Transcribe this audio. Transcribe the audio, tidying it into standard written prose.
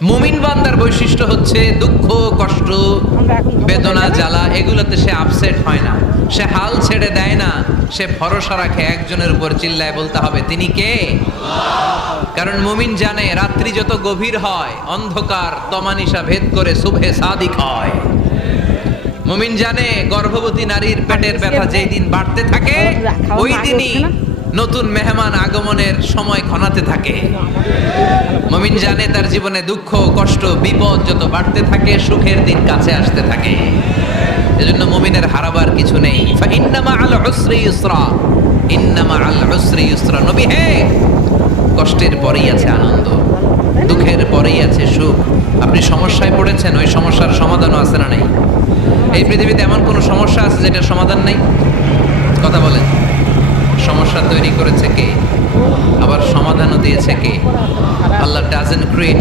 মুমিন বান্দার বৈশিষ্ট্য হচ্ছে দুঃখ কষ্ট বেদনা জ্বালা এগুলোতে সে আপসেট হয় না, সে হাল ছেড়ে দেয় না, সে ভরসা রাখে একজনের উপর। চিল্লায় বলতে হবে তিনি কে? কারণ মুমিন জানে রাত্রি যত গভীর হয় অন্ধকার তমানিসা ভেদ করে শুভে সাদিক হয়। মুমিন জানে গর্ভবতী নারীর পেটের ব্যথা যেই দিন বাড়তে থাকে ওই দিনই নতুন মেহমান আগমনের সময় ঘনাতে থাকে। মুমিন জানে তার জীবনে দুঃখ কষ্ট বিপদ যত বাড়তে থাকে সুখের দিন কাছে আসতে থাকে। এজন্য মুমিনের হারাবার কিছু নেই। ফাইন্নামা আল উসরি ইউসরা, ইন্নামা আল উসরি ইউসরা। নবী হে, কষ্টের পরেই আছে আনন্দ, দুঃখের পরেই আছে সুখ। আপনি সমস্যায় পড়েছেন, ওই সমস্যার সমাধানও আছে না নাই? এই পৃথিবীতে এমন কোন সমস্যা আছে যেটার সমাধান নাই? কথা বলেন। সমস্যা তৈরি করেছে কে? আবার সমাধানও দিয়েছে কে? আল্লাহ ডাজন্ট ক্রিয়েট